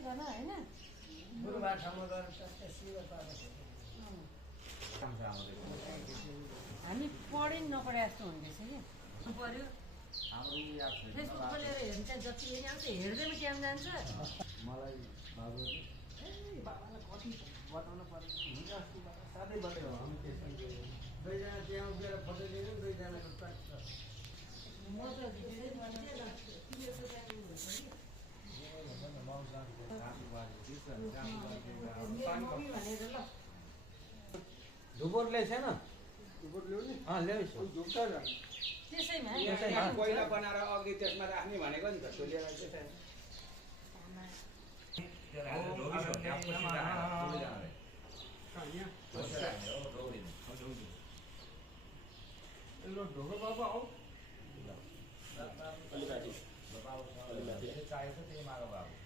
सबैजना होइन गुरुबारसम्म गएर सिधा पारेको हामी पढे नपढे जस्तो हुँदैछ कि पढ्यो फेसबुक खोलेर हेर्छ जति पनि आउँछ हेर्दैमा टाइम जान्छ मलाई बाबुले बाबालाई कति बताउनु परेको हुन्छ अस्ति साथै बतायो हामी त्यसमा दुईजना त्यहाँ उभिएर फोटो लिनु दुईजनाको ट्र्याक छ म त धेरै मान्छे लाग्छ तिमीहरूको जानु हुन्छ कि भनेर ल धुपोट ल्याएछ न रिपोर्ट ल्याउने ल्याएछ झुक्छ त्यसैमा पहिला बनाएर अघि त्यसमा राख्ने भनेको नि त सोलेर चाहिँ ल ढोको बाबा आऊ चाहिएको त्यही माग बाबु